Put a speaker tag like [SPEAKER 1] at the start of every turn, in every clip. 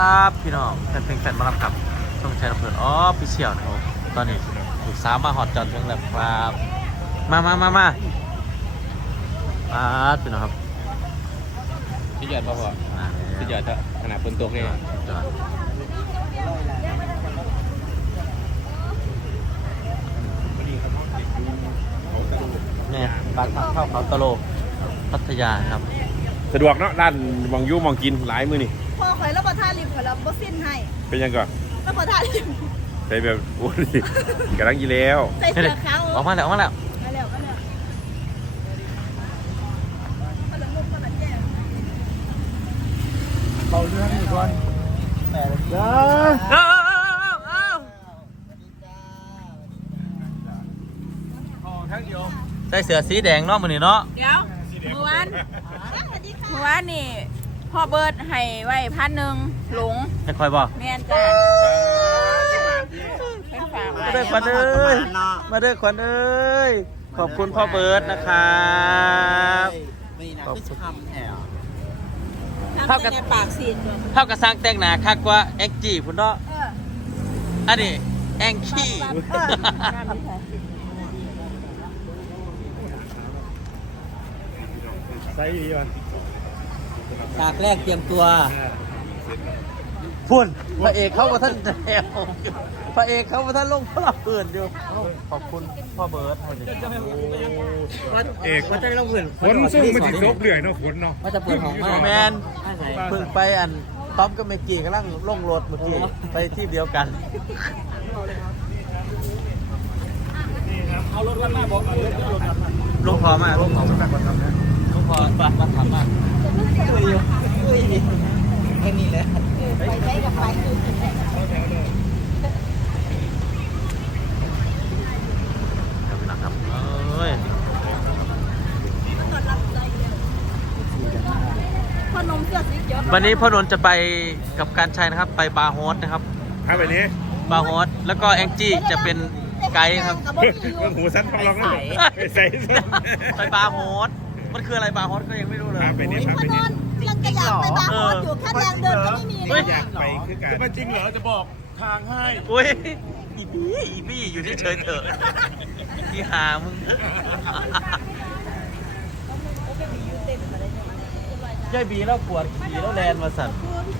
[SPEAKER 1] ครับพี่น้องแฟนเพลงแฟนมารับครับช่องแชร์เพื่อนพี่เชี่ยวนะครับตอนนี้ถูกสาวมาหอดจอดเรื่องแบบครับมาพี่น้องครับ
[SPEAKER 2] พี่ยอดป่ะพ่อ
[SPEAKER 1] มา
[SPEAKER 2] พี่ยอดจะขนาดฝนตกเลย
[SPEAKER 1] จอดเนี่ยปากทางเข้าเขาตะโลพัทยาครับ
[SPEAKER 2] สะดวกเนาะร้านมองยู่มองกินหลายมือนี่
[SPEAKER 3] พอข่อยแล้วพอท่าริมข่อยแล้วบ่สิ้นให้
[SPEAKER 2] เป็นยังก่อน
[SPEAKER 3] แล้วพอท่าริม
[SPEAKER 2] ใส่แบบโอ้ยกำลังยีแล้ว
[SPEAKER 3] ใส่เสื้อขาว
[SPEAKER 1] ออกมาแล้ว
[SPEAKER 3] มาแล้ว
[SPEAKER 1] เบาเรื่องอีกคนแต่เด้อใส่เสื้อสีแดงเนาะมื้อนี้เนาะ
[SPEAKER 4] เดี๋ยวเมื่อวานนี่พ่อเบิร์ดให้ไว้1,000หลง
[SPEAKER 1] ให้คอยบอก
[SPEAKER 4] แม่นจ้าให้ฝาก
[SPEAKER 1] มา
[SPEAKER 4] ไว้
[SPEAKER 1] เด้อขวัญเอ้ยมาเด้อขวัญเอ้ยขอบคุณพ่อเบิร์ดนะครับขอบคุณ
[SPEAKER 4] ทำในปากซีนเลย
[SPEAKER 1] เท่ากับสร้างแต่งหนาคักกว่าแองจี้พุ่นเนาะอันนี้แองขี้
[SPEAKER 2] ใส่ดีวัน
[SPEAKER 5] ฉากแรกเตรียมตัว
[SPEAKER 1] พุ่นพระเอกเขาว่าท่านแนวพระเอกเขาว่าท่านลงพระเพื่อนอยู่ขอบคุณพ่อเบิร์ดให้ดิ
[SPEAKER 2] เอก
[SPEAKER 5] ว่าจะได้ลงเพื่อน
[SPEAKER 2] ฝนสู้มันสิซบเหลื่อยเนาะฝนเนาะ
[SPEAKER 5] ว่าจะเปิดของมาก
[SPEAKER 1] แมนเพิ่งไปอันท็อปกับเมกี้กำลังลงรถเมื่อกี้ไปที่เดียวกัน
[SPEAKER 5] เอารถวันมาบอกเอารถวันมา
[SPEAKER 1] ลงพอมากลงพอมากลงพอปากมันทำมาก
[SPEAKER 5] แค่นี้แหละ
[SPEAKER 3] ไปใช้กับไป
[SPEAKER 1] เดี๋ยวไปนะครับเอ้ย
[SPEAKER 3] พอนมเสื้อสีเขียว
[SPEAKER 1] วันนี้พ่อหนนท์จะไปกับการชัยนะครับ ไปบาร์โฮสนะครับ
[SPEAKER 2] ทำแบบนี้
[SPEAKER 1] บาร์โฮสแล้วก็แองจี้จะเป็นไกด์ครับ
[SPEAKER 3] กับบ่มีอยู่
[SPEAKER 2] มันหูสั้นฟังลองแล้วใส่
[SPEAKER 1] ไปบาร์โฮสมันคืออะไรบาร์โฮสก็ยังไม่รู้เลย
[SPEAKER 2] ทำไปนี้
[SPEAKER 3] พอนอนยังก็อยากไปบาร์โฮสอยู่แค่แรงเดินก็ไม่มี
[SPEAKER 1] เฮ้ย
[SPEAKER 3] นะ
[SPEAKER 2] อยากไปคือกันจะจริงเหรอจะบอกทางให้
[SPEAKER 1] อุ้ยอีบี้อยู่เฉยๆเถอะที่หามึงยายบีแล้วปวดขี่แล้วแลนมาสั่น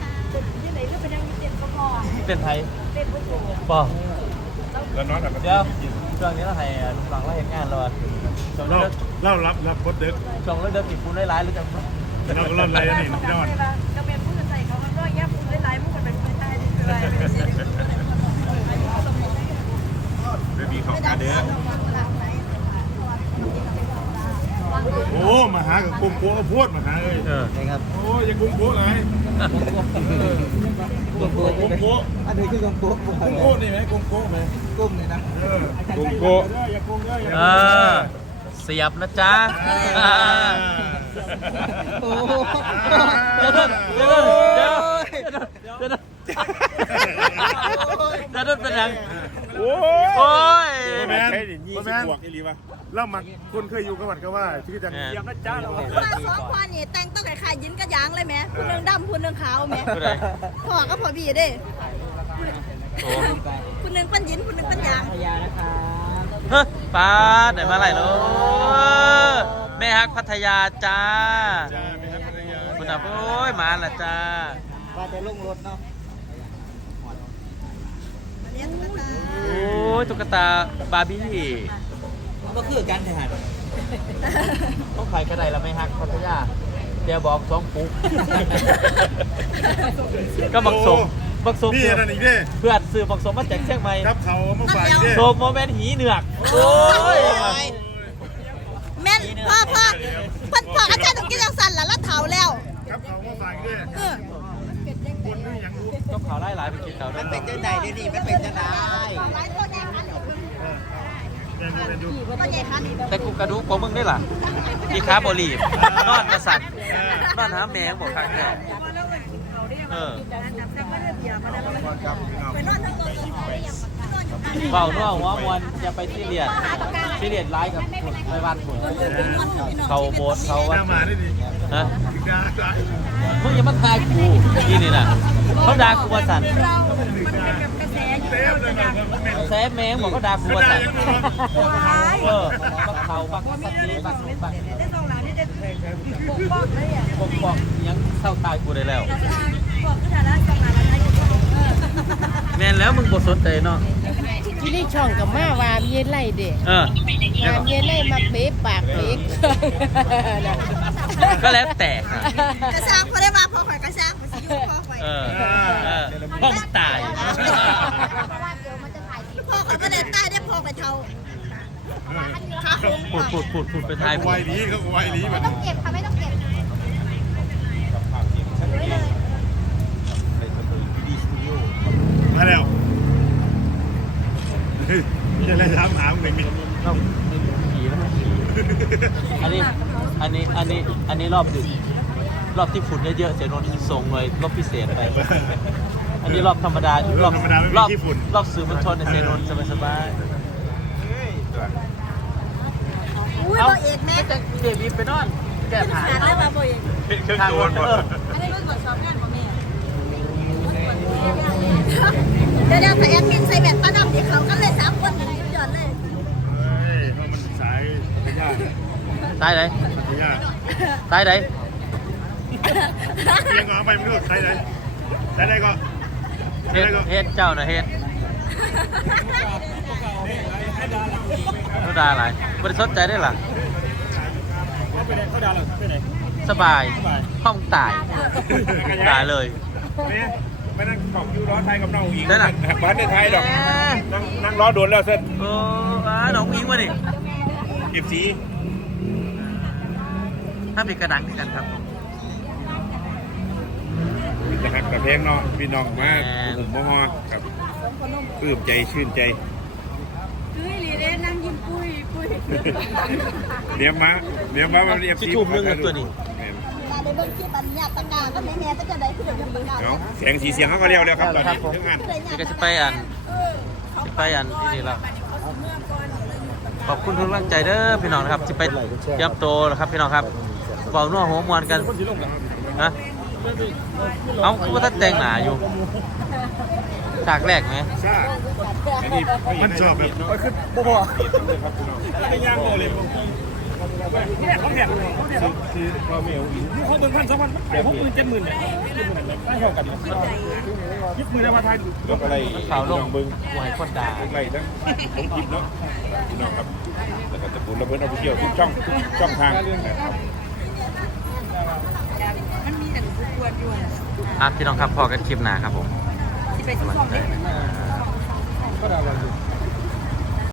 [SPEAKER 1] เป็นไทยปอ
[SPEAKER 2] แล้วน้องแบบ
[SPEAKER 1] เดี๋ยวช่วงนี้เราให้ลุงหลังเราเห็นงานเราอะช่วงนี้
[SPEAKER 2] เรารับโคตรเด็ก
[SPEAKER 1] ช่วงนี้เดินติดปูนได้ร้ายหรือจะ
[SPEAKER 2] เราก็รอดอะไรนี่นอน
[SPEAKER 4] ก็เป็นผู้ใส่เขาก็แยกผู้หลายๆผู้กันเป็นผู้ใต้ดีเลย
[SPEAKER 2] ไม่มีของการเด้อโอ้มาหากับกลุ่มโป๊ะพูดมาหาเลย
[SPEAKER 5] นะครับ
[SPEAKER 2] โอ้ยังกลุ่มโป๊ะไร
[SPEAKER 5] กลุ่มโป๊ะ
[SPEAKER 2] กลุ่มโป๊ะ
[SPEAKER 5] อันนี้คือกลุ่มโป๊ะ
[SPEAKER 2] กลุ่มโป๊ะนี่ไหมกลุ่มโป๊ะไหม
[SPEAKER 5] กลุ่มเลยนะ
[SPEAKER 2] กลุ่มโป๊ะอย่ากลุ่มเด้ออย่า
[SPEAKER 1] เสียบนะจ๊ะ
[SPEAKER 5] โอ้
[SPEAKER 1] เดี๋ยวเป็นยัง
[SPEAKER 2] โอ้
[SPEAKER 1] โอ้ย
[SPEAKER 2] แมนแมนเราหมักคนเคยอยู่กับวัดก็ว่าชีวิตอย่างเยี่ยมนะจ๊ะเรา
[SPEAKER 3] ว่าสองคนนี่แต่งต้องขายยินกระยางเลยไหมคุณนึงดำคุณนึงขาวไหมพ่อก็พอบีเด้
[SPEAKER 1] โอ้
[SPEAKER 3] คุณนึงเป็นยินคุณนึงเป็นยาง
[SPEAKER 5] พยานะครับ
[SPEAKER 1] เฮ้ยป้าไหนมาไหลเนาะแม่ฮักพัทยาจ้าคุณอ่ะโอ้ยมาละจ้า
[SPEAKER 5] ว่าจะลงรถเนาะ
[SPEAKER 3] เลี้ยงตุ๊กตา
[SPEAKER 1] โอ้ยตุ๊กตาบาร์บี้
[SPEAKER 5] ก็คือการแข่งขัน
[SPEAKER 1] ต้องขายกระไดแล้วไม่ฮักพัทยาเดี๋ยวบอกสองปุ๊กก็บักสมเ
[SPEAKER 2] นี่นั่นอีกเด้
[SPEAKER 1] พื่อนซื้อบักสมมาจากเชียงใหม่
[SPEAKER 2] ครับเขามาฝากเด้
[SPEAKER 1] โซมโมเมนต์หีเหนือกโอ้ย
[SPEAKER 3] แม่นพ่อเพิ่นพ่ออาจารย์ต้องกินยังสั่นล่ะละเฒ่าแล้ว
[SPEAKER 2] ครับเขามาฝากเด้
[SPEAKER 3] เออ
[SPEAKER 2] คนไม่ยังรู้
[SPEAKER 1] ต้องข่าวไล่หลายไปกินข่าวด้วย
[SPEAKER 5] เป็นจังไดเดี๋ยวนี้มันเป็นจังได
[SPEAKER 3] หลายตัวใหญ่คัน
[SPEAKER 2] เป็นดู
[SPEAKER 3] ตัวใหญ่คันนี่
[SPEAKER 1] แต่กูกระดูกของมึงได้ล่ะอีค้าบรีบนอนกระสันนอนหาแมงบอกคักแท้เออ
[SPEAKER 3] ไปนอนทั้งตัวจนได้ยังนอนอยู่กัน
[SPEAKER 1] เบาน่วหัวมวนอย่าไปซีเรียสร้ายกับไปวันผุนเขาโบสเขา
[SPEAKER 2] ห
[SPEAKER 1] วัด
[SPEAKER 2] น้ามาได้ดี
[SPEAKER 1] ฮะ
[SPEAKER 2] กา
[SPEAKER 1] มึงอย่ามาทายกูที่นี่น่ะเขาด่ากูว่าสัน
[SPEAKER 3] เรามันเป็นแบบกระแสอยู่เราจะดัง
[SPEAKER 1] แซ่แมงบอกเขาด่ากูว่าสัน
[SPEAKER 3] ร้าย
[SPEAKER 1] บักเขาบักสัตว์นี้บักนุ่มบัก
[SPEAKER 3] ได้สองหลานนี่ได้ปกป้องเลยอ่ะ
[SPEAKER 1] ปกป้องยังเศร้าตายกูได้แล้ว
[SPEAKER 3] บอกก็ฐานะสองหลานอะไรอยู่
[SPEAKER 1] แม่นแล้วมึงบ่สนใจเนาะ
[SPEAKER 6] ที่นี่ช่องกับมาว่าเย็นไล่เด็ก
[SPEAKER 1] เออ
[SPEAKER 6] งานเย็นไล่มาเป๊ะปากเป๊ะ
[SPEAKER 1] ก็แล้วแต่ค่ะ
[SPEAKER 3] กระซ้างพอได้มาพอข่อยกระซ้างพอสิยุ่งพอข่อย
[SPEAKER 1] เออพ่อมึงตาย
[SPEAKER 3] พอข่อยก็เลยตายได้พอข่อยเท่าขาโค้ง
[SPEAKER 1] พูดไปทาย
[SPEAKER 2] วัยนี้ก็วัยนี้แบบ
[SPEAKER 3] ต้องเก็บค่ะไม่ต้องเก็บ
[SPEAKER 2] มาแล้วจะได้ถามหาหนึ่งมิ
[SPEAKER 1] ต้องผีแล้วอันนี้รอบดึกรอบที่ฝุ่นเยอะๆเสียนนท์ส่งเลยรอบพิเศษไป อันนี้รอบธรรมดารอบสื่อมวลชนในเสียนนท์สบาย
[SPEAKER 3] อุ้ย
[SPEAKER 1] ๆ
[SPEAKER 3] โบเอกแม่
[SPEAKER 1] จะเกบีไปนอนแก้ผา
[SPEAKER 3] ขาดแล้วมาโบเอก
[SPEAKER 2] เครื่อง
[SPEAKER 1] ทาง
[SPEAKER 2] โย
[SPEAKER 1] ร
[SPEAKER 2] น
[SPEAKER 1] ถ
[SPEAKER 2] หมด
[SPEAKER 3] อันนี้มันตรวจสอบงานของแม่เดี๋ยวแต่แอดมินใส่แบบป้าดำเดี๋ยวเขาก็เลย3 คนยุดหย่อนเลย
[SPEAKER 2] เพราะมันสายยาก
[SPEAKER 1] ตายไหน
[SPEAKER 2] ยาก
[SPEAKER 1] ตายไหน
[SPEAKER 2] ยังเอาไปไม่รู้สายไหนสายไหนก็
[SPEAKER 1] เฮ็ดเจ้าน่ะเฮ็ดก็ด่าอะไรไม่ได้สนใจได้หรอสบายห้องตายตายเลย
[SPEAKER 2] ไม่นั่งของยูร้อนไทยกับน้องอีก
[SPEAKER 1] ได้หรอ
[SPEAKER 2] บ้านในไทยดอกนั่งรอโดนแล้วเส้น
[SPEAKER 1] โอ้น้องอิงวะนี่
[SPEAKER 2] FC
[SPEAKER 1] ถ้าเป็นกระดังกันครับ
[SPEAKER 2] จะหักกระเพงเนาะพี่น้องมาหุ่มมอฮอครับปลื้มใจชื่นใจ
[SPEAKER 3] คือลีเด้นั่งยิ้มปุ้ย
[SPEAKER 2] เดี๋ยวมาวันเอฟซี
[SPEAKER 1] ทุ่มนึงตัวนี้
[SPEAKER 3] มาในเบื้องคลิปอันนี้ตะกาก็แม่ก็จะได้ขึ้นจากตะกา
[SPEAKER 2] เนาะแสงสีเสียงเขาก็เรียวครับตอนนี้ถึงงาน
[SPEAKER 1] นี่ก็จะไปอันที่นี่แล้วขอบคุณทุกกำลังใจเด้อพี่น้องนะครับที่ไปยับโตนะครับพี่น้องครับเบาหนัวหัวมวนกันนะเอาคือว่าถ้าแต่งหนาอยู่ฉากแรกไหม
[SPEAKER 2] ซ่าอันนี้มันชอบแบบคือบ่ไม่ย่างเลยเนี่ยเขาแหกคือว่าไม่เอาอีกเขาเบิ่ง1,000 2,000แต่พวกมือ70,000เนี่ยไม่เท่ากันยิบมือแล้วมาทายยกอะไร
[SPEAKER 1] ข่าวลงหวยคนด่า
[SPEAKER 2] อะไรทั้งผมคลิปเนาะพี่น้องครับแล้วก็จะปุ่นระเบิดเอาไปเที่ยวทุกช่องทางนะครับ
[SPEAKER 3] มันมีแต่ทุกวันอยู่
[SPEAKER 1] พี่น้องครับพอกันคลิปหนาครับผม
[SPEAKER 3] ที่ไปทุกช่องเลย